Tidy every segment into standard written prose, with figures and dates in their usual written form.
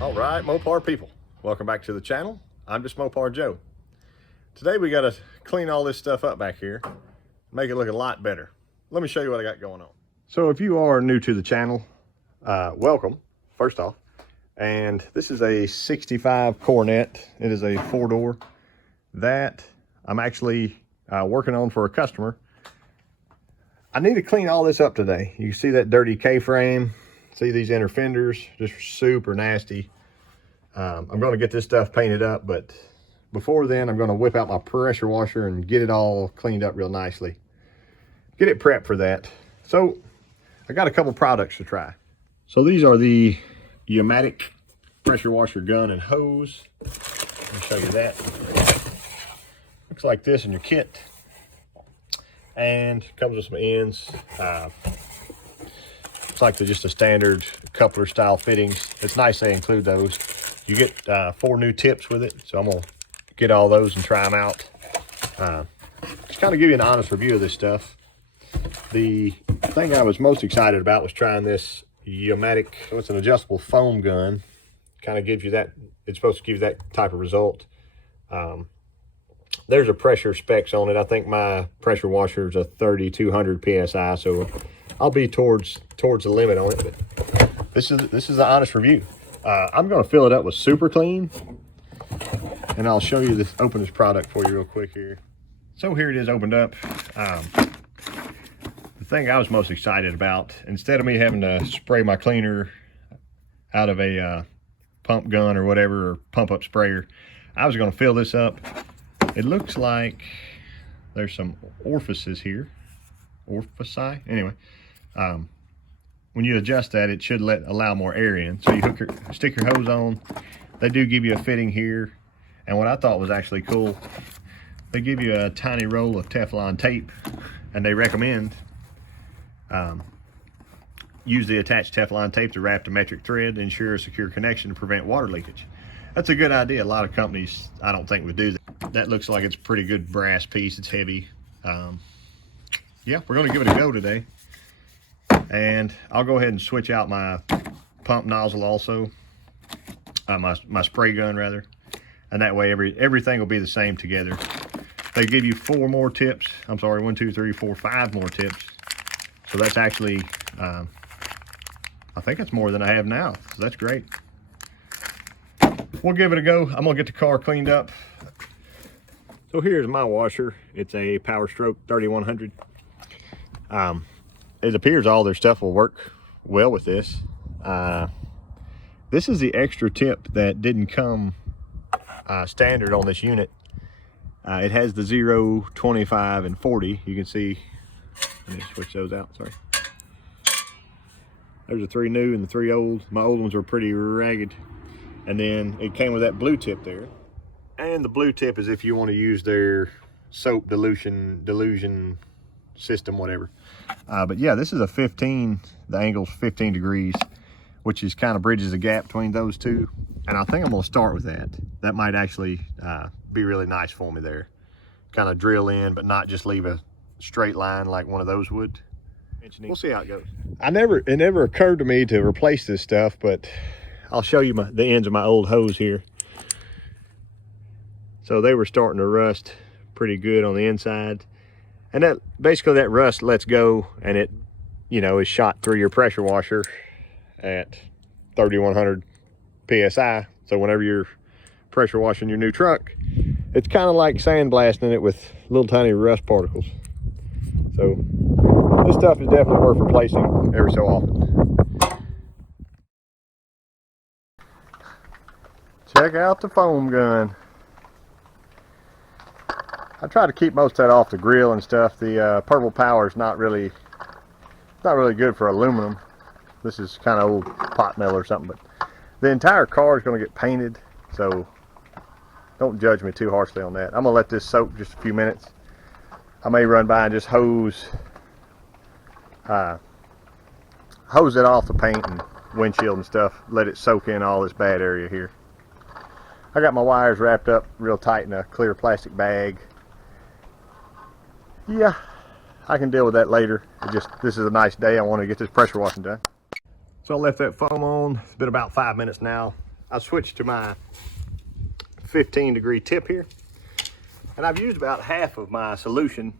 All right, Mopar people, welcome back to the channel. I'm Justmoparjoe. Today we got to clean all this stuff up back here, make it look a lot better. Let me show you what I got going on. So if you are new to the channel, welcome, first off. And this is a 65 Coronet. It is a 4-door that I'm actually working on for a customer. I need to clean all this up today. You see that dirty K-frame, see these inner fenders, just super nasty. I'm going to get this stuff painted up, but before then I'm going to whip out my pressure washer and get it all cleaned up real nicely. Get it prepped for that. So I got a couple products to try. So these are the Yamatic pressure washer gun and hose. Let me show you that. Looks like this in your kit. And comes with some ends. It's like just a standard coupler style fittings. It's nice they include those. You get 4 new tips with it, so I'm gonna get all those and try them out. Just kind of give you an honest review of this stuff. The thing I was most excited about was trying this Yamatic. So it's an adjustable foam gun. Kind of gives you that, it's supposed to give you that type of result. There's a pressure specs on it. I think my pressure washer is a 3200 psi, so I'll be towards the limit on it. But this is the honest review. I'm going to fill it up with super clean, and I'll show you this. Open this product for you real quick here. So here it is opened up. The thing I was most excited about, instead of me having to spray my cleaner out of a pump gun or whatever, or pump up sprayer, I was going to fill this up. It looks like there's some orifices here. Orifici? Anyway, when you adjust that, it should allow more air in. So you stick your hose on. They do give you a fitting here. And what I thought was actually cool, they give you a tiny roll of Teflon tape, and they recommend use the attached Teflon tape to wrap the metric thread to ensure a secure connection to prevent water leakage. That's a good idea. A lot of companies, I don't think, would do that. That looks like it's a pretty good brass piece. It's heavy. Yeah, we're going to give it a go today. And I'll go ahead and switch out my pump nozzle also. My spray gun, rather. And that way everything will be the same together. They give you 4 more tips. I'm sorry, 1, 2, 3, 4, 5 more tips. So that's actually, I think it's more than I have now. So that's great. We'll give it a go. I'm going to get the car cleaned up. So here's my washer. It's a Power Stroke 3100. It appears all their stuff will work well with this. This is the extra tip that didn't come standard on this unit. It has the 0, 25, and 40. You can see, let me switch those out, sorry. There's the 3 new and the 3 old. My old ones were pretty ragged. And then it came with that blue tip there. And the blue tip is if you want to use their soap dilution system, whatever. But yeah, this is a 15, the angle's 15 degrees, which is kind of bridges the gap between those two. And I think I'm going to start with that. That might actually be really nice for me there. Kind of drill in, but not just leave a straight line like one of those would. We'll see how it goes. It never occurred to me to replace this stuff, but I'll show you the ends of my old hose here. So they were starting to rust pretty good on the inside. And that basically that rust lets go, and it, you know, is shot through your pressure washer at 3100 psi. So whenever you're pressure washing your new truck, it's kind of like sandblasting it with little tiny rust particles. So this stuff is definitely worth replacing every so often. Check out the foam gun. I try to keep most of that off the grill and stuff. The purple power is not really good for aluminum. This is kind of old pot metal or something, but the entire car is going to get painted, so don't judge me too harshly on that. I'm going to let this soak just a few minutes. I may run by and just hose it off the paint and windshield and stuff, let it soak in all this bad area here. I got my wires wrapped up real tight in a clear plastic bag. Yeah, I can deal with that later. This is a nice day. I want to get this pressure washing done. So I left that foam on. It's been about 5 minutes now. I switched to my 15-degree tip here, and I've used about half of my solution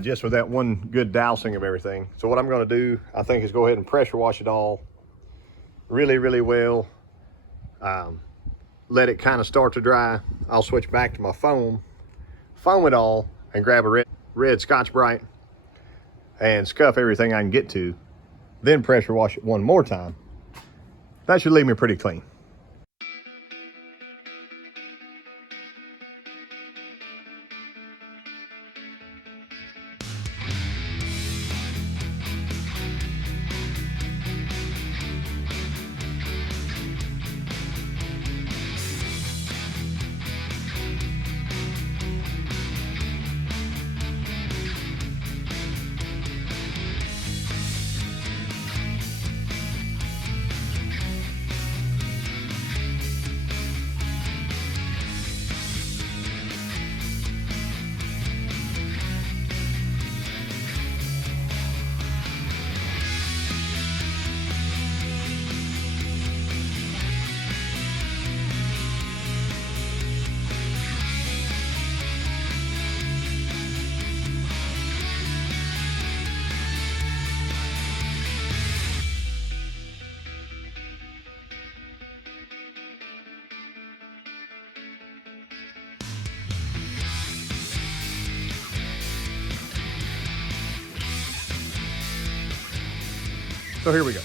just with that one good dousing of everything. So what I'm going to do, I think, is go ahead and pressure wash it all really well. Let it kind of start to dry. I'll switch back to my foam it all, and grab a red Scotch-Brite and scuff everything I can get to, then pressure wash it one more time. That should leave me pretty clean. So here we go.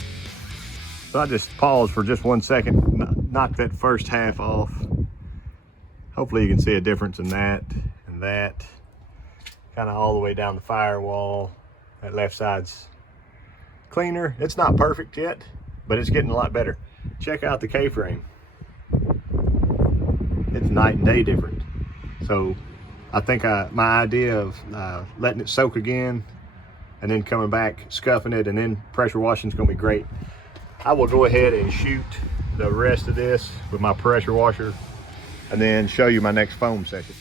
So I just paused for just 1 second, knock that first half off. Hopefully you can see a difference in that and that. Kind of all the way down the firewall. That left side's cleaner. It's not perfect yet, but it's getting a lot better. Check out the K-frame. It's night and day different. So I think my idea of letting it soak again and then coming back, scuffing it, and then pressure washing is going to be great. I will go ahead and shoot the rest of this with my pressure washer and then show you my next foam session.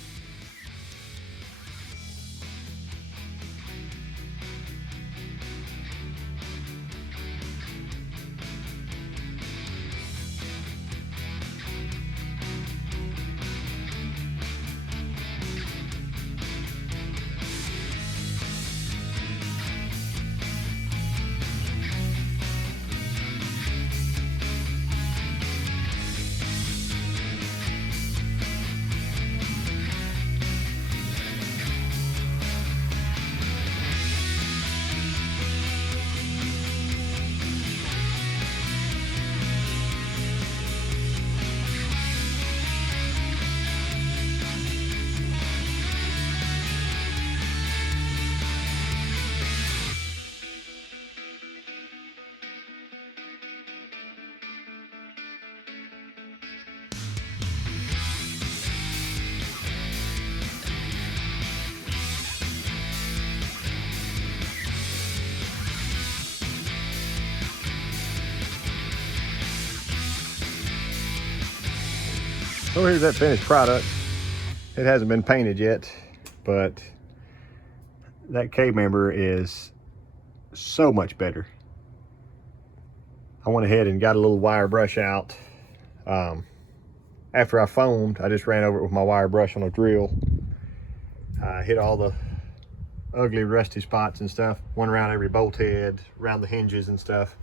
So here's that finished product. It hasn't been painted yet, but that K-member is so much better. I went ahead and got a little wire brush out. After I foamed, I just ran over it with my wire brush on a drill. Hit all the ugly rusty spots and stuff. Went around every bolt head, around the hinges and stuff.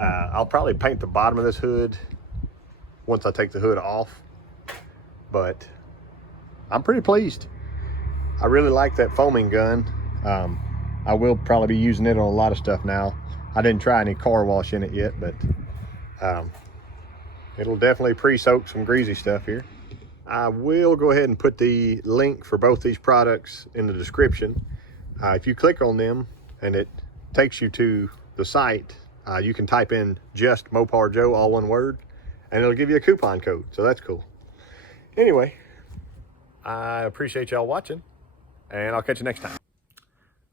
I'll probably paint the bottom of this hood once I take the hood off, but I'm pretty pleased. I really like that foaming gun. I will probably be using it on a lot of stuff now. I didn't try any car wash in it yet, but it'll definitely pre-soak some greasy stuff here. I will go ahead and put the link for both these products in the description. If you click on them and it takes you to the site, you can type in Justmoparjoe, all one word, and it'll give you a coupon code, so that's cool. Anyway, I appreciate y'all watching, and I'll catch you next time.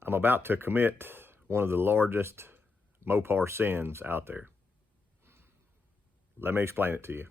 I'm about to commit one of the largest Mopar sins out there. Let me explain it to you.